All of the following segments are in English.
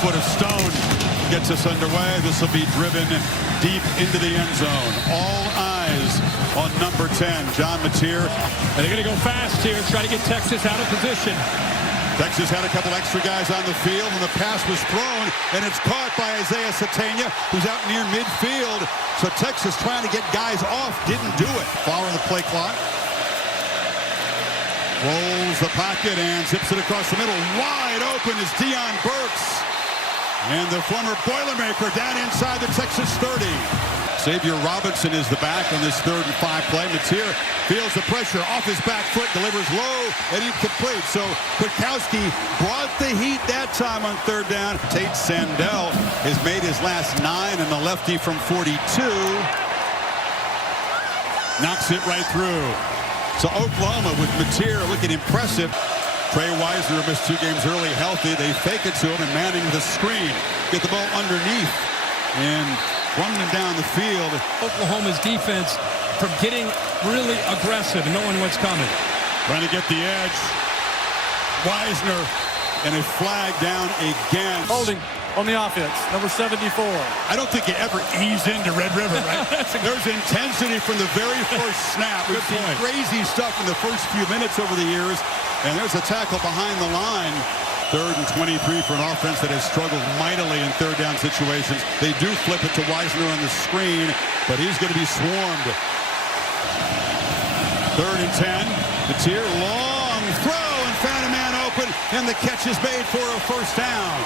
foot of stone gets us underway. This will be driven deep into the end zone. All eyes on number 10, John Mateer. And they're going to go fast here, try to get Texas out of position. Texas had a couple extra guys on the field, and the pass was thrown, and it's caught by Isaiah Satania, who's out near midfield. So Texas trying to get guys off, didn't do it. Following the play clock. Rolls the pocket and zips it across the middle. Wide open is Deion Burks. And the former Boilermaker down inside the Texas 30. Xavier Robinson is the back on this 3rd and 5 play. Mateer feels the pressure off his back foot, delivers low and incomplete. So Kwiatkowski brought the heat that time on 3rd down. Tate Sandell has made his last 9, and the lefty from 42 knocks it right through. So Oklahoma with Mateer looking impressive. Trey Wisner missed 2 games early, healthy. They fake it to him, and Manning the screen. Get the ball underneath and running him down the field. Oklahoma's defense from getting really aggressive and knowing what's coming. Trying to get the edge. Wisner, and a flag down again. Holding on the offense, number 74. I don't think you ever ease into Red River, right? There's intensity from the very first snap. We've seen crazy stuff in the first few minutes over the years. And there's a tackle behind the line. 3rd and 23 for an offense that has struggled mightily in 3rd down situations. They do flip it to Wisner on the screen, but he's going to be swarmed. 3rd and 10. Mateer, long throw, and found a man open, and the catch is made for a 1st down.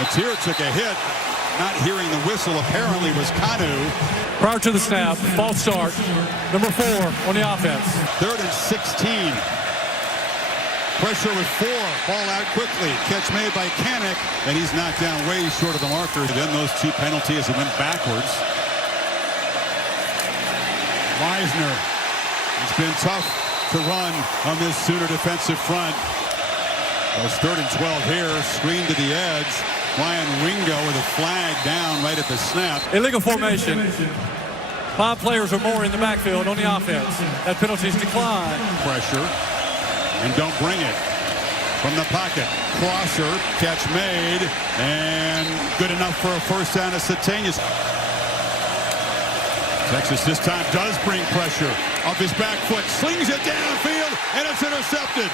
Mateer took a hit. Not hearing the whistle apparently was Kanu. Prior to the snap, false start. Number 4 on the offense. 3rd and 16. Pressure with 4. Ball out quickly. Catch made by Kanek, and he's knocked down way short of the marker. Then those 2 penalties and went backwards. Wisner. It's been tough to run on this Sooner defensive front. Well, it's 3rd and 12 here. Screen to the edge. Ryan Ringo with a flag down right at the snap. Illegal formation. 5 players or more in the backfield on the offense. That penalty's declined. Pressure. And don't bring it. From the pocket. Crosser. Catch made. And good enough for a 1st down to Satanius. Texas this time does bring pressure. Off his back foot. Slings it downfield. And it's intercepted.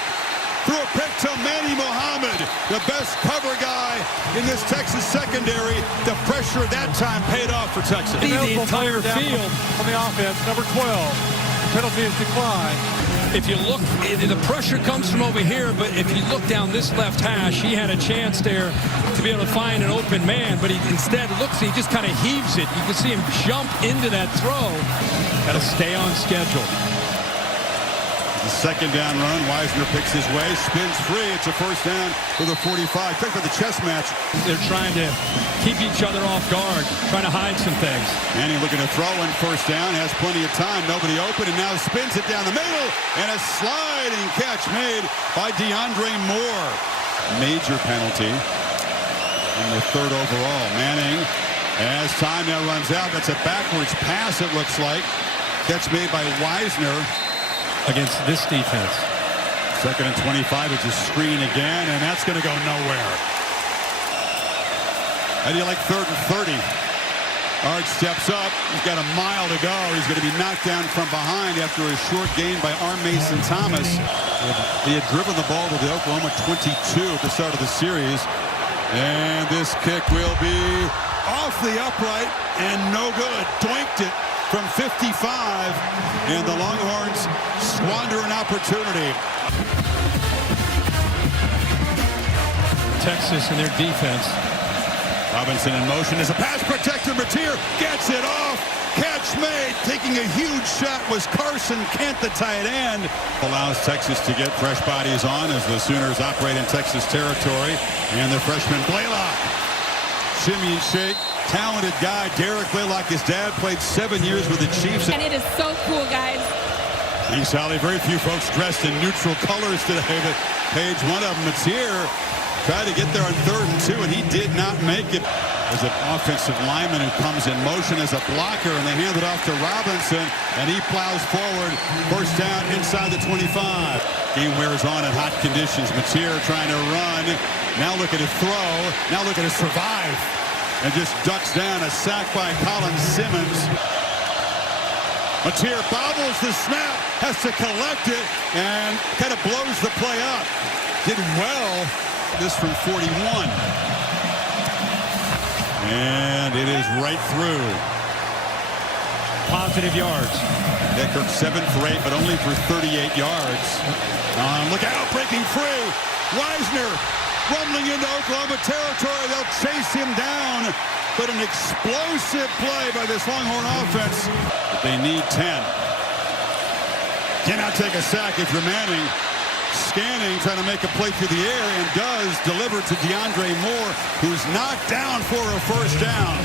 Through a pick to Manny Muhammad, the best cover guy in this Texas secondary. The pressure that time paid off for Texas. The entire field on the offense, number 12. The penalty is declined. If you look, the pressure comes from over here, but if you look down this left hash, he had a chance there to be able to find an open man, but he instead looks, he just kind of heaves it. You can see him jump into that throw. Got to stay on schedule. The 2nd down run. Wisner picks his way, spins free. It's a 1st down for the 45. Check for the chess match. They're trying to keep each other off guard, trying to hide some things. Manning looking to throw in 1st down, has plenty of time. Nobody open, and now spins it down the middle. And a sliding catch made by DeAndre Moore. Major penalty in the 3rd overall. Manning, as time now runs out, that's a backwards pass, it looks like. Catch made by Wisner. Against this defense. 2nd and 25. It's a screen again, and that's going to go nowhere. How do you like 3rd and 30? Ard steps up. He's got a mile to go. He's going to be knocked down from behind after a short gain by R. Mason Thomas. He had driven the ball to the Oklahoma 22 at the start of the series. And this kick will be off the upright and no good. Doinked it from 55, and the Longhorns squander an opportunity. Texas and their defense. Robinson in motion as a pass protector. Mateer gets it off. Catch made. Taking a huge shot was Carson Kent, the tight end. Allows Texas to get fresh bodies on as the Sooners operate in Texas territory. And the freshman Blaylock. Shimmy and shake. Talented guy, Derek Blaylock. His dad played 7 years with the Chiefs. And it is so cool, guys. Thanks, Holly. Very few folks dressed in neutral colors today, but Page, one of them, Mateer, tried to get there on 3rd and 2, and he did not make it. There's an offensive lineman who comes in motion as a blocker, and they hand it off to Robinson, and he plows forward. First down inside the 25. Game wears on in hot conditions. Mateer trying to run. Now look at his throw. Now look at his survive. And just ducks down. A sack by Colin Simmons. Mateer bobbles the snap, has to collect it, and kind of blows the play up. Did well. This from 41. And it is right through. Positive yards. Decker 7 for 8, but only for 38 yards. Look out, breaking free. Wisner rumbling into Oklahoma territory. They'll chase him down. But an explosive play by this Longhorn offense. But they need 10. Cannot take a sack if you're Manning. Scanning, trying to make a play through the air, and does deliver to DeAndre Moore, who's knocked down for a first down.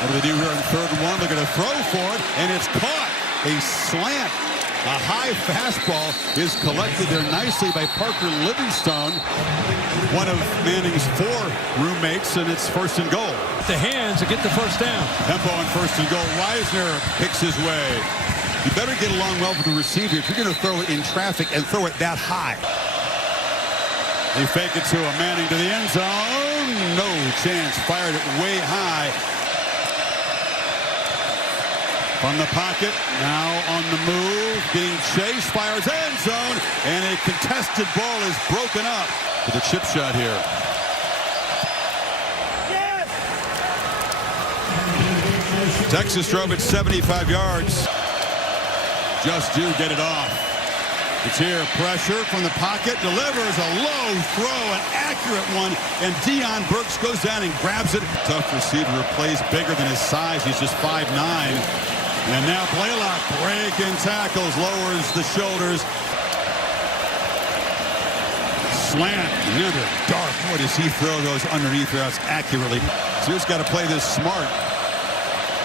What do they do here on 3rd and 1? They're going to throw for it, and it's caught. A slant. A high fastball is collected there nicely by Parker Livingstone, one of Manning's 4 roommates, and it's 1st and goal. The hands to get the first down. Tempo on 1st and goal. Wisner picks his way. You better get along well with the receiver if you're going to throw it in traffic and throw it that high. They fake it to a Manning to the end zone. No chance. Fired it way high. From the pocket, now on the move, being chased, fires end zone, and a contested ball is broken up with a chip shot here. Yes! Texas drove it 75 yards. Just do get it off. It's here, pressure from the pocket, delivers a low throw, an accurate one, and Deion Burks goes down and grabs it. Tough receiver, plays bigger than his size. He's just 5'9". And now Blaylock breaking tackles, lowers the shoulders. Slant, another dark. Boy, does he throw those underneath routes accurately. So he's got to play this smart.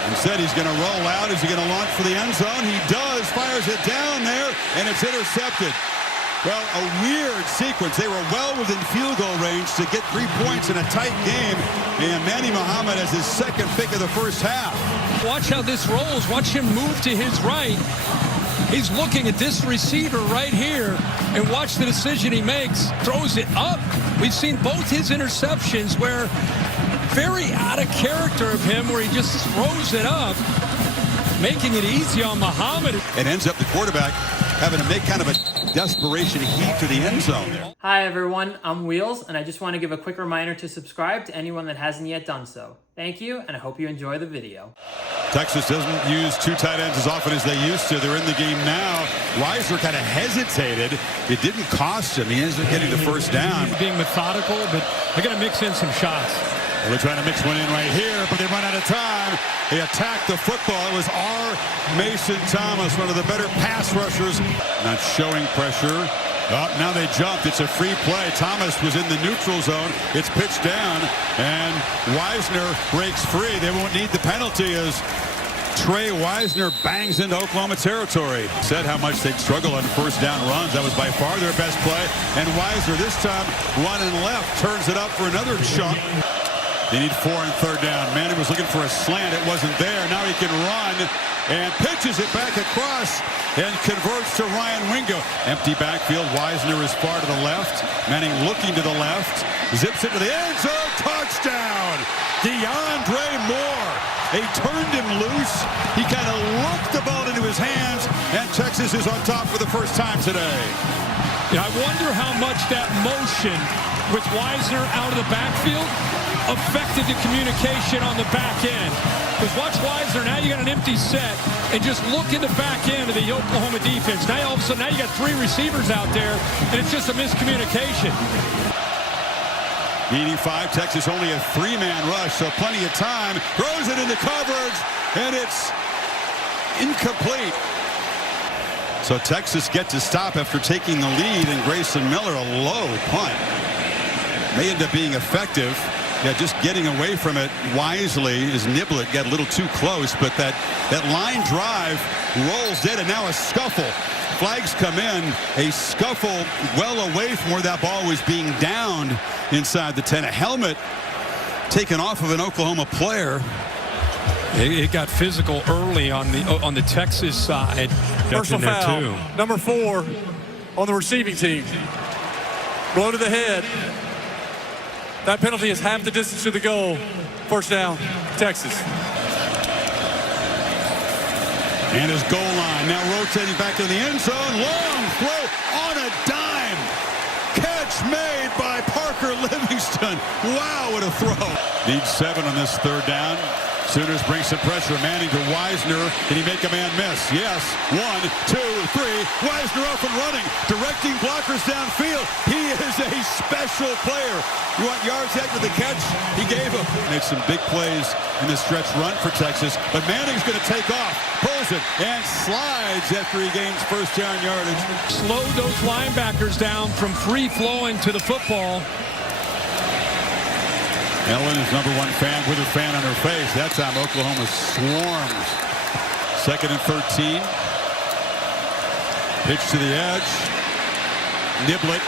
Instead, he's going to roll out. Is he going to launch for the end zone? He does. Fires it down there, and it's intercepted. Well, a weird sequence. They were well within field goal range to get 3 points in a tight game. And Manny Muhammad has his 2nd pick of the first half. Watch how this rolls. Watch him move to his right. He's looking at this receiver right here, and watch the decision he makes. Throws it up. We've seen both his interceptions where very out of character of him, where he just throws it up, making it easy on Muhammad. It ends up the quarterback having to make kind of a desperation heave to the end zone there. Hi everyone, I'm Wheels, and I just want to give a quick reminder to subscribe to anyone that hasn't yet done so. Thank you, and I hope you enjoy the video. Texas doesn't use 2 tight ends as often as they used to. They're in the game now. Wisner kind of hesitated. It didn't cost him. He ends up getting the first down. Being methodical, but they're going to mix in some shots. They're trying to mix one in right here, but they run out of time. They attack the football. It was Mason Thomas, one of the better pass rushers. Not showing pressure. Oh, now they jumped. It's a free play. Thomas was in the neutral zone. It's pitched down, and Wisner breaks free. They won't need the penalty as Trey Wisner bangs into Oklahoma territory. Said how much they'd struggle on 1st down runs. That was by far their best play. And Wisner this time running left, turns it up for another chunk. They need 4 and 3rd down. Manning was looking for a slant. It wasn't there. Now he can run and pitches it back across and converts to Ryan Wingo. Empty backfield. Wisner is far to the left. Manning looking to the left. Zips it to the end zone. Touchdown! DeAndre Moore. They turned him loose. He kind of looked the ball into his hands, and Texas is on top for the first time today. I wonder how much that motion with Wisner out of the backfield affected the communication on the back end. Because watch Wisner, now you got an empty set, and just look in the back end of the Oklahoma defense. Now all of a sudden, now you got 3 receivers out there, and it's just a miscommunication. 85, Texas only a 3-man rush, so plenty of time. Throws it into coverage, and it's incomplete. So Texas gets to stop after taking the lead, and Grayson Miller, a low punt. May end up being effective. Yeah, just getting away from it wisely as Niblett got a little too close, but that line drive rolls in, and now a scuffle. Flags come in, a scuffle well away from where that ball was being downed inside the 10. A helmet taken off of an Oklahoma player. It got physical early on the Texas side. Personal foul. Number 4 on the receiving team. Blow to the head. That penalty is half the distance to the goal. First down, Texas. And his goal line now rotating back to the end zone. Long throw on a dime. Catch made by Parker Livingston. Wow, what a throw. Needs 7 on this third down. Sooners bring some pressure. Manning to Wisner. Can he make a man miss? Yes. 1, 2, 3. Wisner off and running. Directing blockers downfield. He is a special player. You want yards after the catch? He gave them. Made some big plays in the stretch run for Texas. But Manning's going to take off. Pulls it and slides after he gains first down yardage. Slowed those linebackers down from free flowing to the football. Ellen is number 1 fan with a fan on her face. That time Oklahoma swarms. 2nd and 13. Pitch to the edge. Niblett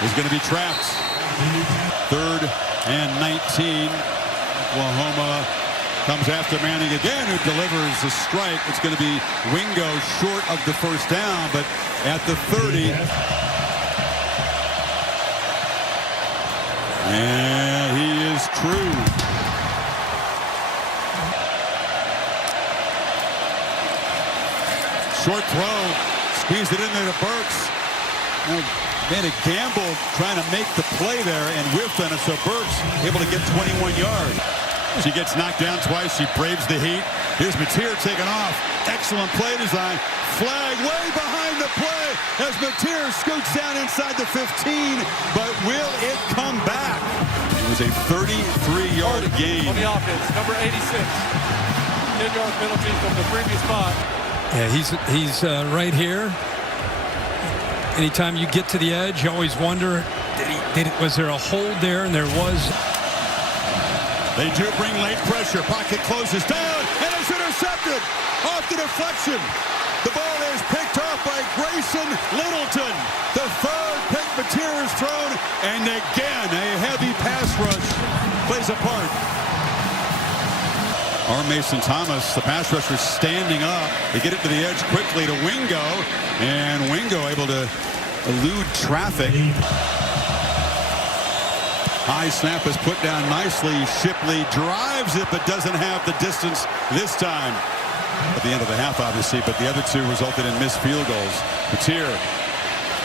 is going to be trapped. 3rd and 19. Oklahoma comes after Manning again, who delivers a strike. It's going to be Wingo short of the first down, but at the 30. And he is true. Short throw. Squeezed it in there to Burks. Made a gamble trying to make the play there and whiffed on it, so Burks able to get 21 yards. She gets knocked down twice. She braves the heat. Here's Mateer taking off. Excellent play design. Flag way behind the play as Mateer scoots down inside the 15. But will it come back? It was a 33-yard gain. On the offense, number 86. 10-yard penalty from the previous spot. Yeah, he's right here. Anytime you get to the edge, you always wonder, was there a hold there? And there was. They do bring late pressure. Pocket closes down, and it's intercepted. Off the deflection. The ball is picked off by Grayson Littleton. The 3rd pick Mateer is thrown, and again, a heavy pass rush plays a part. Mason Thomas, the pass rusher, standing up. They get it to the edge quickly to Wingo, and Wingo able to elude traffic. High snap is put down nicely. Shipley drives it, but doesn't have the distance this time. At the end of the half, obviously, but the other two resulted in missed field goals. Mateer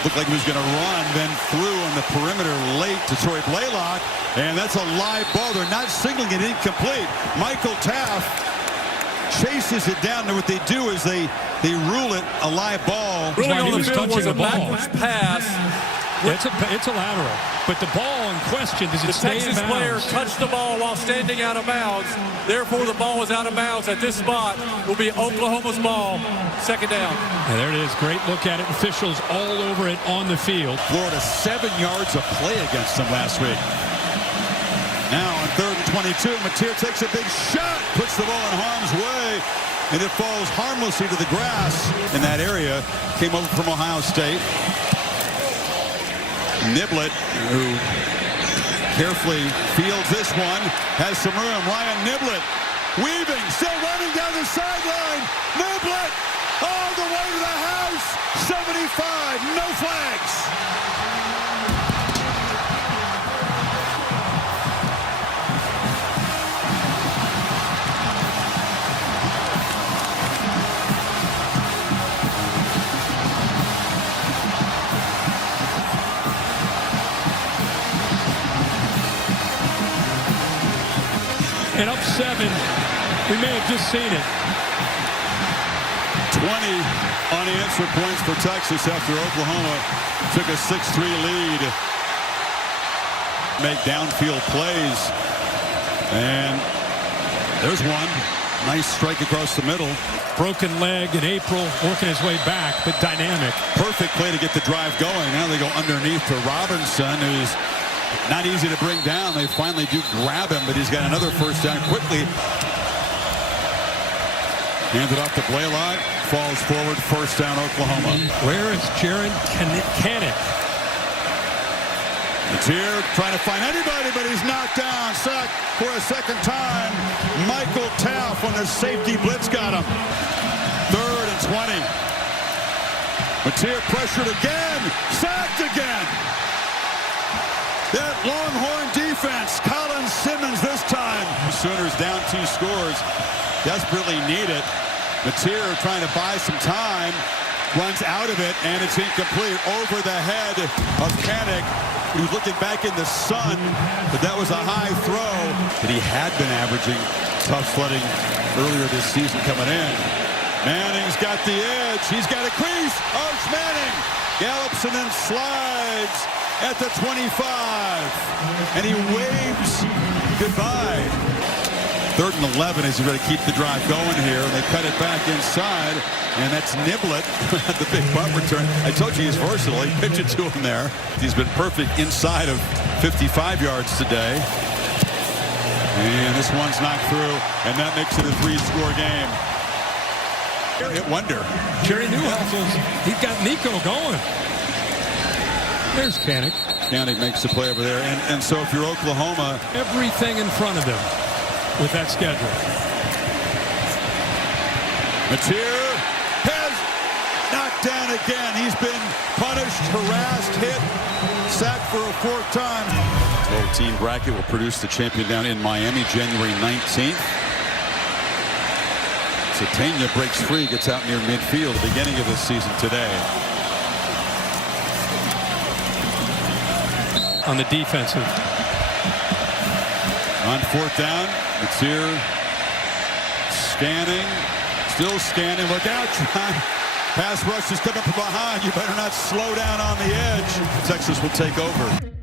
looked like he was going to run, then threw on the perimeter late to Troy Blaylock, and that's a live ball. They're not signaling it incomplete. Michael Taft chases it down, and what they do is they rule it a live ball. Really on the field was a backwards pass. It's a lateral, but the ball in question, does it stay in bounds? The Texas player touched the ball while standing out of bounds. Therefore, the ball is out of bounds at this spot. Will be Oklahoma's ball. Second down. And there it is. Great look at it. Officials all over it on the field. Florida 7 yards of play against them last week. Now on 3rd and 22, Mateer takes a big shot, puts the ball in harm's way, and it falls harmlessly to the grass in that area. Came over from Ohio State. Niblett, who carefully fields this one, has some room. Ryan Niblett weaving, still running down the sideline. Niblett all the way to the house. 75, no flags. And up 7, we may have just seen it. 20 unanswered points for Texas after Oklahoma took a 6-3 lead. Make downfield plays. And there's one. Nice strike across the middle. Broken leg in April, working his way back, but dynamic. Perfect play to get the drive going. Now they go underneath to Robinson, who's not easy to bring down. They finally do grab him, but he's got another first down quickly. Handed off to Blaylock. Falls forward. First down, Oklahoma. Where is Jaron Kanik? Mateer trying to find anybody, but he's knocked down. Sack for a second time. Michael Taff on the safety blitz got him. 3rd and 20. Mateer pressured again. Sacked again. That Longhorn defense. Colin Simmons this time. Sooners down 2 scores. Desperately need it. Mateer trying to buy some time. Runs out of it, and it's incomplete. Over the head of Panic. He was looking back in the sun, but that was a high throw that he had been averaging tough sledding earlier this season coming in. Manning's got the edge. He's got a crease. Arch Manning gallops and then slides at the 25. And he waves goodbye. 3rd and 11 as he's ready to keep the drive going here. They cut it back inside, and that's Niblett at the big punt return. I told you he's versatile. He pitched it to him there. He's been perfect inside of 55 yards today. And this one's knocked through, and that makes it a 3-score game. Hit wonder. Jerry Newhousel's, he's got Nico going. There's Panic. Panic makes the play over there. And so if you're Oklahoma, everything in front of them with that schedule. Mateer has knocked down again. He's been punished, harassed, hit, sacked for a 4th time. 12-team bracket will produce the champion down in Miami January 19th. Satania breaks free, gets out near midfield at the beginning of this season today. On the defensive. On 4th down, Mateer scanning, still scanning. Look out, John. Pass rush is coming from behind. You better not slow down on the edge. Texas will take over.